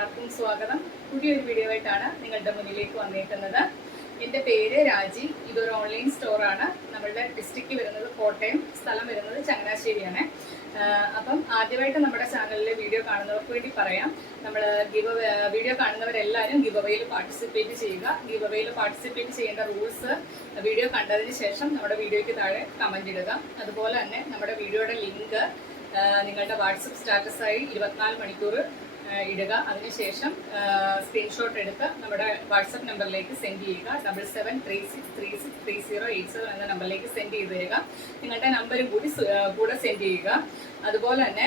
എല്ലാവർക്കും സ്വാഗതം. പുതിയൊരു വീഡിയോ ആയിട്ടാണ് നിങ്ങളുടെ മുന്നിലേക്ക് വന്നേക്കുന്നത്. എൻ്റെ പേര് രാജി. ഇതൊരു ഓൺലൈൻ സ്റ്റോറാണ്. നമ്മളുടെ ഡിസ്ട്രിക്റ്റ് വരുന്നത് കോട്ടയം, സ്ഥലം വരുന്നത് ചങ്ങനാശ്ശേരിയാണ്. അപ്പം ആദ്യമായിട്ട് നമ്മുടെ ചാനലിലെ വീഡിയോ കാണുന്നവർക്ക് വേണ്ടി പറയാം, നമ്മൾ വീഡിയോ കാണുന്നവരെല്ലാവരും ഗിവ് അവേയിൽ പാർട്ടിസിപ്പേറ്റ് ചെയ്യുക. ഗിവ് അവേയിൽ പാർട്ടിസിപ്പേറ്റ് ചെയ്യേണ്ട റൂൾസ് വീഡിയോ കണ്ടതിന് ശേഷം നമ്മുടെ വീഡിയോയ്ക്ക് താഴെ കമന്റ് ഇടുക. അതുപോലെ തന്നെ നമ്മുടെ വീഡിയോയുടെ ലിങ്ക് നിങ്ങളുടെ വാട്സപ്പ് സ്റ്റാറ്റസായി 24 മണിക്കൂർ ഇടുക. അതിനുശേഷം സ്ക്രീൻഷോട്ട് എടുത്ത് നമ്മുടെ വാട്സപ്പ് നമ്പറിലേക്ക് സെൻഡ് ചെയ്യുക. 7736363087 എന്ന നമ്പറിലേക്ക് സെൻഡ് ചെയ്ത് തരിക. നിങ്ങളുടെ നമ്പരും കൂടെ സെൻഡ് ചെയ്യുക. അതുപോലെ തന്നെ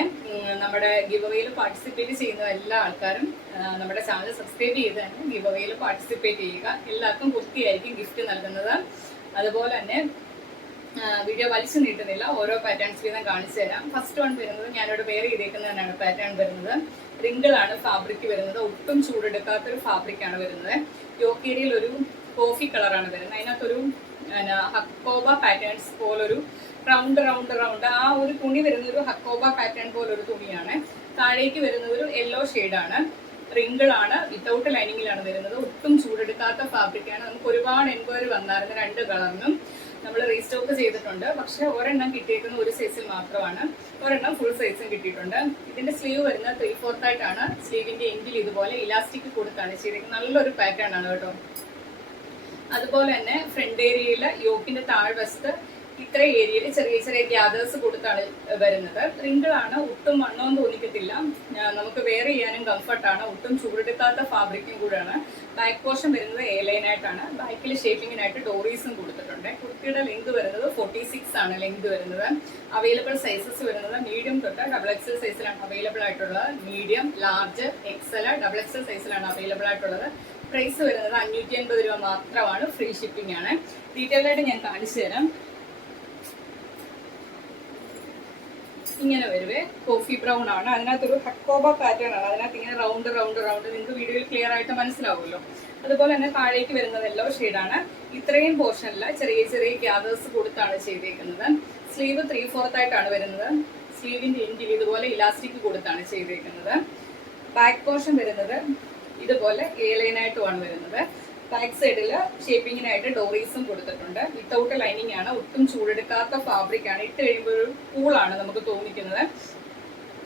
നമ്മുടെ ഗിവ് അവേയിൽ പാർട്ടിസിപ്പേറ്റ് ചെയ്യുന്ന എല്ലാ ആൾക്കാരും നമ്മുടെ ചാനൽ സബ്സ്ക്രൈബ് ചെയ്ത് തന്നെ ഗിവ് അവേയിൽ പാർട്ടിസിപ്പേറ്റ് ചെയ്യുക. എല്ലാവർക്കും കുർത്തിയായിരിക്കും ഗിഫ്റ്റ് നൽകുന്നത്. അതുപോലെ തന്നെ വീഡിയോ വലിച്ചു നീട്ടുന്നില്ല, ഓരോ പാറ്റേൺസ് വീതം കാണിച്ചു തരാം. ഫസ്റ്റ് വൺ വരുന്നത് ഞാനിവിടെ വെയർ ചെയ്തേക്കുന്നതാണ് പാറ്റേൺ വരുന്നത്. റിങ്കിളാണ് ഫാബ്രിക് വരുന്നത്. ഒട്ടും ചൂടെടുക്കാത്തൊരു ഫാബ്രിക്കാണ് വരുന്നത്. യോക്കേരിയിൽ ഒരു കോഫി കളറാണ് വരുന്നത്. അതിനകത്തൊരു ഹക്കോബ പാറ്റേൺസ് പോലൊരു റൗണ്ട് ആ ഒരു തുണി വരുന്ന ഒരു ഹക്കോബ പാറ്റേൺ പോലൊരു തുണിയാണ്. താഴേക്ക് വരുന്നത് ഒരു യെല്ലോ ഷെയ്ഡാണ്. റിങ്കിളാണ്, വിത്തൗട്ട് ലൈനിങ്ങിലാണ് വരുന്നത്. ഒട്ടും ചൂടെടുക്കാത്ത ഫാബ്രിക്കാണ്. നമുക്ക് ഒരുപാട് എൻക്വയറി വന്നായിരുന്നു. 2 കളറിനും നമ്മൾ റീസ്റ്റോക്ക് ചെയ്തിട്ടുണ്ട്. പക്ഷെ ഒരെണ്ണം കിട്ടിയേക്കുന്ന ഒരു സൈസിൽ മാത്രമാണ്, ഒരെണ്ണം ഫുൾ സൈസും കിട്ടിയിട്ടുണ്ട്. ഇതിന്റെ സ്ലീവ് വരുന്നത് 3/4 ആയിട്ടാണ്. സ്ലീവിന്റെ എൻഡിൽ ഇതുപോലെ ഇലാസ്റ്റിക് കൊടുത്താണ് ചെയ്തിരിക്കുന്നത്. നല്ലൊരു പാറ്റേൺ ആണ് കേട്ടോ. അതുപോലെ തന്നെ ഫ്രണ്ട് ഏരിയയിൽ യോക്കിന്റെ താഴ്വശത്ത് ഇത്ര ഏരിയയിൽ ചെറിയ ചെറിയ ഗ്യാദേഴ്സ് കൊടുത്താണ് വരുന്നത്. റിങ്കിളാണ്, ഒട്ടും വണ്ണവും തോന്നിക്കത്തില്ല. നമുക്ക് വെയർ ചെയ്യാനും കംഫർട്ടാണ്. ഒട്ടും ചൂടെടുക്കാത്ത ഫാബ്രിക്കും കൂടെയാണ്. ബാക്ക് പോർഷൻ വരുന്നത് എയർലൈനായിട്ടാണ്. ബാക്കിൽ ഷേപ്പിങ്ങിനായിട്ട് ഡോറീസും കൊടുത്തിട്ടുണ്ട്. കുർത്തിയുടെ ലെങ്ത് വരുന്നത് 46 ആണ് ലെങ്ത് വരുന്നത്. അവൈലബിൾ സൈസസ് വരുന്നത് മീഡിയം തൊട്ട് XXL സൈസിലാണ് അവൈലബിൾ ആയിട്ടുള്ളത്. മീഡിയം, ലാർജ്, XL, XXL സൈസിലാണ് അവൈലബിൾ ആയിട്ടുള്ളത്. പ്രൈസ് വരുന്നത് 550 രൂപ മാത്രമാണ്. ഫ്രീ ഷിപ്പിംഗ് ആണ്. ഡീറ്റെയിൽ ആയിട്ട് ഞാൻ കാണിച്ചു തരാം. ഇങ്ങനെ വരുവേ, കോഫി ബ്രൗൺ ആണ്. അതിനകത്തൊരു ഹക്കോബ പാറ്റേൺ ആണ്. അതിനകത്ത് ഇങ്ങനെ റൗണ്ട് നിങ്ങൾക്ക് വീഡിയോയിൽ ക്ലിയർ ആയിട്ട് മനസ്സിലാവുമല്ലോ. അതുപോലെ തന്നെ താഴേക്ക് വരുന്നത് യെല്ലോ ഷെയ്ഡാണ്. ഇത്രയും പോർഷനിൽ ചെറിയ ചെറിയ ഗ്യാദേഴ്സ് കൊടുത്താണ് ചെയ്തേക്കുന്നത്. സ്ലീവ് 3/4 ആയിട്ടാണ് വരുന്നത്. സ്ലീവിന്റെ എൻഡിൽ ഇതുപോലെ ഇലാസ്റ്റിക് കൊടുത്താണ് ചെയ്തേക്കുന്നത്. ബാക്ക് പോർഷൻ വരുന്നത് ഇതുപോലെ എയർലൈനായിട്ടുമാണ് വരുന്നത്. ബാക്ക് സൈഡിൽ ഷേപ്പിങ്ങിനായിട്ട് ഡോറീസും കൊടുത്തിട്ടുണ്ട്. വിത്തൗട്ട് ലൈനിങ് ആണ്. ഒട്ടും ചൂടെടുക്കാത്ത ഫാബ്രിക് ആണ്. ഇട്ട് കഴിയുമ്പോൾ ഒരു കൂളാണ് നമുക്ക് തോന്നിക്കുന്നത്.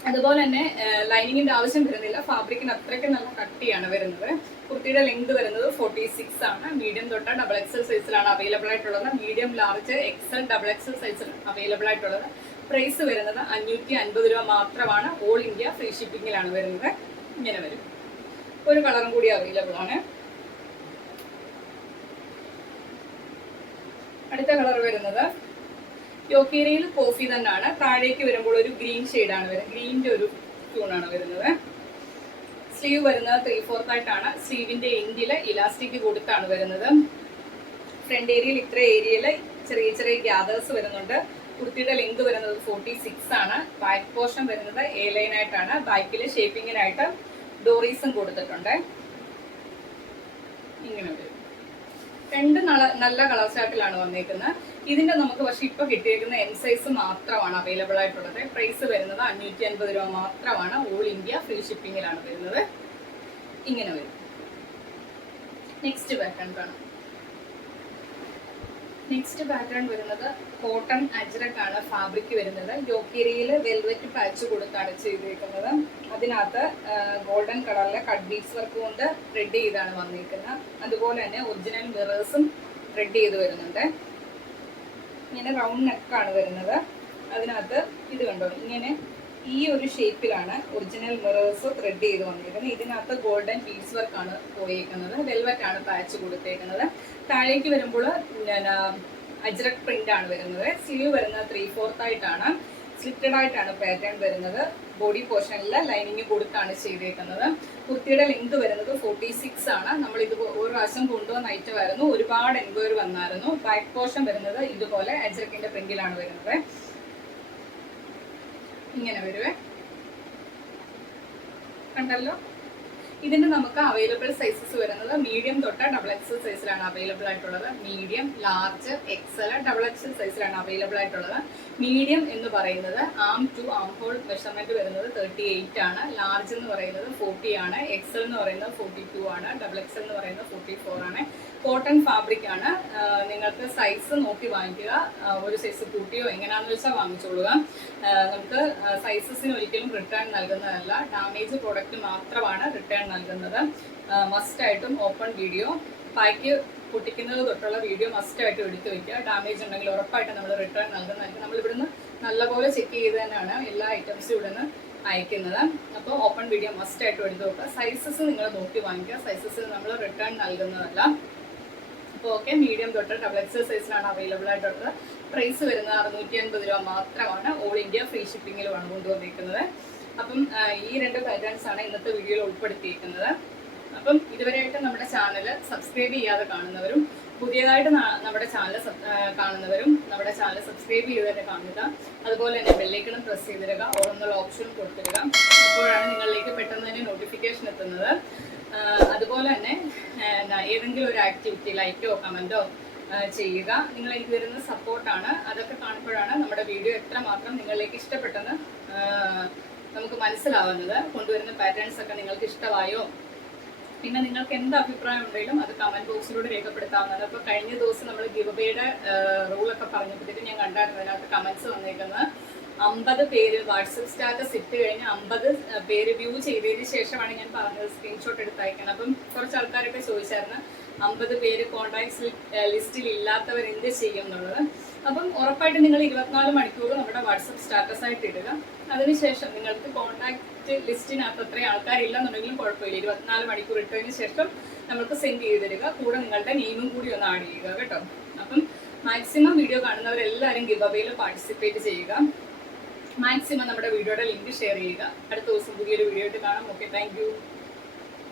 അതുപോലെ തന്നെ ലൈനിങ്ങിന്റെ ആവശ്യം വരുന്നില്ല. ഫാബ്രിക്കിന് അത്രയ്ക്ക് നല്ല കട്ടിയാണ് വരുന്നത്. കുർത്തിയുടെ ലെങ്ത് വരുന്നത് 46 ആണ്. മീഡിയം തൊട്ട് XXL സൈസിലാണ് അവൈലബിൾ ആയിട്ടുള്ളത്. മീഡിയം, ലാർജ്, XL, XXL സൈസിലാണ് അവൈലബിൾ ആയിട്ടുള്ളത്. പ്രൈസ് വരുന്നത് 550 രൂപ മാത്രമാണ്. ഓൾ ഇന്ത്യ ഫ്രീ ഷിപ്പിംഗിലാണ് വരുന്നത്. ഇങ്ങനെ വരും. ഒരു കളറും കൂടി അവൈലബിൾ ആണ്. അടുത്ത കളർ വരുന്നത് യോക്കേരിയിൽ കോഫി തന്നെയാണ്. താഴേക്ക് വരുമ്പോൾ ഒരു ഗ്രീൻ ഷെയ്ഡാണ് വരുന്നത്. ഗ്രീനിന്റെ ഒരു ടൂണാണ് വരുന്നത്. സ്ലീവ് വരുന്നത് 3/4 ആയിട്ടാണ്. സ്ലീവിന്റെ എൻഡിൽ ഇലാസ്റ്റിക് കൊടുത്താണ് വരുന്നത്. ഫ്രണ്ട് ഏരിയയിൽ ഇത്ര ഏരിയയിൽ ചെറിയ ചെറിയ ഗ്യാദേഴ്സ് വരുന്നുണ്ട്. കുർത്തിയുടെ ലെങ്ത് വരുന്നത് 46 ആണ്. ബാക്ക് പോർഷൻ വരുന്നത് എയർലൈനായിട്ടാണ്. ബാക്കിൽ ഷേപ്പിങ്ങിനായിട്ട് ഡോറീസും കൊടുത്തിട്ടുണ്ട്. ഇങ്ങനെ വരും. 2 നല്ല കളർ ചാർട്ടിലാണ് വന്നേക്കുന്നത്. ഇതിന്റെ നമുക്ക് പക്ഷെ ഇപ്പൊ കിട്ടിയേക്കുന്ന എം സൈസ് മാത്രമാണ് അവൈലബിൾ ആയിട്ടുള്ളത്. പ്രൈസ് വരുന്നത് 550 രൂപ മാത്രമാണ്. ഓൾ ഇന്ത്യ ഫ്രീ ഷിപ്പിംഗിലാണ് വരുന്നത്. ഇങ്ങനെ വരും. നെക്സ്റ്റ് പാറ്റേൺ കാണാം. നെക്സ്റ്റ് പാറ്റേൺ വരുന്നത് കോട്ടൺ അജ്രക് ആണ് ഫാബ്രിക് വരുന്നത്. യോക്കേരിയിൽ വെൽവെറ്റ് പാച്ച് കൊടുത്താണ് ചെയ്തിരിക്കുന്നത്. അതിനകത്ത് ഗോൾഡൻ കളറിലെ കട്ട് ബീഡ്സ് വർക്ക് കൊണ്ട് ത്രെഡ് ചെയ്താണ് വന്നിരിക്കുന്നത്. അതുപോലെ തന്നെ ഒറിജിനൽ മിറേഴ്സും ത്രെഡ് ചെയ്ത് വരുന്നുണ്ട്. ഇങ്ങനെ റൗണ്ട് നെക്കാണ് വരുന്നത്. അതിനകത്ത് ഇത് കണ്ടോ, ഇങ്ങനെ ഈ ഒരു ഷേപ്പിലാണ് ഒറിജിനൽ മിറേഴ്സ് ത്രെഡ് ചെയ്ത് വന്നിരിക്കുന്നത്. ഇതിനകത്ത് ഗോൾഡൻ ബീഡ്സ് വർക്കാണ് പോയിരിക്കുന്നത്. വെൽവെറ്റ് ആണ് പാച്ച് കൊടുത്തേക്കുന്നത്. താഴേക്ക് വരുമ്പോൾ അജ്രക് പ്രിന്റ് ആണ് വരുന്നത്. സ്ലീവ് വരുന്നത് 3/4 ആയിട്ടാണ്. സ്ലിറ്റഡ് ആയിട്ടാണ് പാറ്റേൺ വരുന്നത്. ബോഡി പോർഷനിൽ ലൈനിങ് കൊടുത്താണ് ചെയ്തേക്കുന്നത്. കുർത്തിയുടെ ലെങ്ത് വരുന്നത് 46 ആണ്. നമ്മൾ ഇത് ഒരു പ്രാവശ്യം കൊണ്ടുവന്ന ഐറ്റം ആയിരുന്നു. ഒരുപാട് എൻക്വയറി വന്നായിരുന്നു. ബാക്ക് പോർഷൻ വരുന്നത് ഇതുപോലെ അജ്രക്കിന്റെ പ്രിന്റിലാണ് വരുന്നത്. ഇങ്ങനെ വരുവേ, കണ്ടല്ലോ. ഇതിന്റെ നമുക്ക് അവൈലബിൾ സൈസസ് വരുന്നത് മീഡിയം തൊട്ട് XXL സൈസിലാണ് അവൈലബിൾ ആയിട്ടുള്ളത്. മീഡിയം, ലാർജ്, XL, XXL സൈസിലാണ് അവൈലബിൾ ആയിട്ടുള്ളത്. മീഡിയം എന്ന് പറയുന്നത് arm to arm hole measurement വരുന്നത് 38 ആണ്. ലാർജ് എന്ന് പറയുന്നത് 40 ആണ്. XL എന്ന് പറയുന്നത് 42 ആണ്. XXL എന്ന് പറയുന്നത് 44 ആണ്. കോട്ടൺ ഫാബ്രിക് ആണ്. നിങ്ങൾക്ക് സൈസ് നോക്കി വാങ്ങിക്കുക. ഒരു സൈസ് കൂട്ടിയോ എങ്ങനെയാണെന്ന് വെച്ചാൽ വാങ്ങിച്ചോളുക. നമുക്ക് സൈസസിന് ഒരിക്കലും റിട്ടേൺ നൽകുന്നതല്ല. ഡാമേജ് പ്രോഡക്റ്റ് മാത്രമാണ് റിട്ടേൺ നൽകുന്നത്. മസ്റ്റായിട്ടും ഓപ്പൺ വീഡിയോ, പാക്ക് പൊട്ടിക്കുന്നത് തൊട്ടുള്ള വീഡിയോ മസ്റ്റായിട്ടും എടുത്തു വയ്ക്കുക. ഡാമേജ് ഉണ്ടെങ്കിൽ ഉറപ്പായിട്ട് നമ്മൾ റിട്ടേൺ നൽകുന്നതായിരിക്കും. നമ്മൾ ഇവിടുന്ന് നല്ലപോലെ ചെക്ക് ചെയ്ത് തന്നെയാണ് എല്ലാ ഐറ്റംസും ഇവിടുന്ന് അയക്കുന്നത്. അപ്പോൾ ഓപ്പൺ വീഡിയോ മസ്റ്റായിട്ടും എടുത്ത് നോക്കുക. സൈസസ് നിങ്ങൾ നോക്കി വാങ്ങിക്കുക. സൈസസ് നമ്മൾ റിട്ടേൺ നൽകുന്നതല്ല. അപ്പോൾ ഓക്കെ, മീഡിയം തൊട്ട് XXL സൈസിലാണ് അവൈലബിൾ ആയിട്ടുള്ളത്. പ്രൈസ് വരുന്നത് 650 രൂപ മാത്രമാണ്. ഓൾ ഇന്ത്യ ഫ്രീ ഷിപ്പിങ്ങിലുമാണ് കൊണ്ടുവന്നിരിക്കുന്നത്. അപ്പം ഈ 2 പാറ്റേൺസ് ആണ് ഇന്നത്തെ വീഡിയോയിൽ ഉൾപ്പെടുത്തിയിരിക്കുന്നത്. അപ്പം ഇതുവരെയായിട്ട് നമ്മുടെ ചാനൽ സബ്സ്ക്രൈബ് ചെയ്യാതെ കാണുന്നവരും പുതിയതായിട്ട് നമ്മുടെ ചാനൽ കാണുന്നവരും നമ്മുടെ ചാനൽ സബ്സ്ക്രൈബ് ചെയ്ത് തന്നെ കാണുക. അതുപോലെ തന്നെ ബെല്ലൈക്കണും പ്രസ് ചെയ്തിടുക, ഓരോന്നുള്ള ഓപ്ഷനും കൊടുത്തിടുക. അപ്പോഴാണ് നിങ്ങളിലേക്ക് പെട്ടെന്ന് തന്നെ നോട്ടിഫിക്കേഷൻ എത്തുന്നത്. അതുപോലെ തന്നെ ഏതെങ്കിലും ഒരു ആക്ടിവിറ്റി ലൈക്കോ കമൻറ്റോ ചെയ്യുക. നിങ്ങൾ എനിക്ക് തരുന്ന സപ്പോർട്ടാണ്. അതൊക്കെ കാണുമ്പോഴാണ് നമ്മുടെ വീഡിയോ എത്രമാത്രം നിങ്ങളിലേക്ക് ഇഷ്ടപ്പെട്ടെന്ന് നമുക്ക് മനസ്സിലാവുന്നത്. കൊണ്ടുവരുന്ന പാറ്റേൺസ് ഒക്കെ നിങ്ങൾക്ക് ഇഷ്ടമായോ, പിന്നെ നിങ്ങൾക്ക് എന്ത് അഭിപ്രായം ഉണ്ടെങ്കിലും അത് കമന്റ് ബോക്സിലൂടെ രേഖപ്പെടുത്താവുന്നതാണ്. അപ്പോൾ കഴിഞ്ഞ ദിവസം നമ്മൾ ഗിവ് അവേയുടെ റൂളൊക്കെ പറഞ്ഞപ്പോഴത്തേക്കും ഞാൻ കണ്ടായിരുന്നു അതിനകത്ത് കമന്റ്സ് വന്നേക്കുന്നത് 50 പേര് വാട്സപ്പ് സ്റ്റാറ്റസ് ഇട്ട് കഴിഞ്ഞ് 50 പേര് വ്യൂ ചെയ്തതിന് ശേഷമാണ് ഞാൻ പറഞ്ഞത് സ്ക്രീൻഷോട്ട് എടുത്ത് അയക്കണം. അപ്പം കുറച്ച് ആൾക്കാരൊക്കെ ചോദിച്ചായിരുന്നു 50 പേര് കോൺടാക്ട് ലിസ്റ്റിൽ ഇല്ലാത്തവർ എന്ത് ചെയ്യും എന്നുള്ളത്. അപ്പം ഉറപ്പായിട്ട് നിങ്ങൾ 24 മണിക്കൂർ നമ്മുടെ വാട്സപ്പ് സ്റ്റാറ്റസ് ആയിട്ട് ഇടുക. അതിനുശേഷം നിങ്ങൾക്ക് കോൺടാക്ട് ലിസ്റ്റിനകത്ത് അത്രയും ആൾക്കാരില്ലെന്നുണ്ടെങ്കിലും കുഴപ്പമില്ല. 24 മണിക്കൂർ ഇട്ടതിന് ശേഷം നമുക്ക് സെൻഡ് ചെയ്ത് തരിക. കൂടെ നിങ്ങളുടെ നെയിമും കൂടി ഒന്ന് ആഡ് ചെയ്യുക കേട്ടോ. അപ്പം മാക്സിമം വീഡിയോ കാണുന്നവരെല്ലാവരും ഗിവ് അവേയിൽ പാർട്ടിസിപ്പേറ്റ് ചെയ്യുക. മാക്സിമം നമ്മുടെ വീഡിയോയുടെ ലിങ്ക് ഷെയർ ചെയ്യുക. അടുത്ത ദിവസം പുതിയൊരു വീഡിയോ ആയിട്ട് കാണാം. Okay, thank you.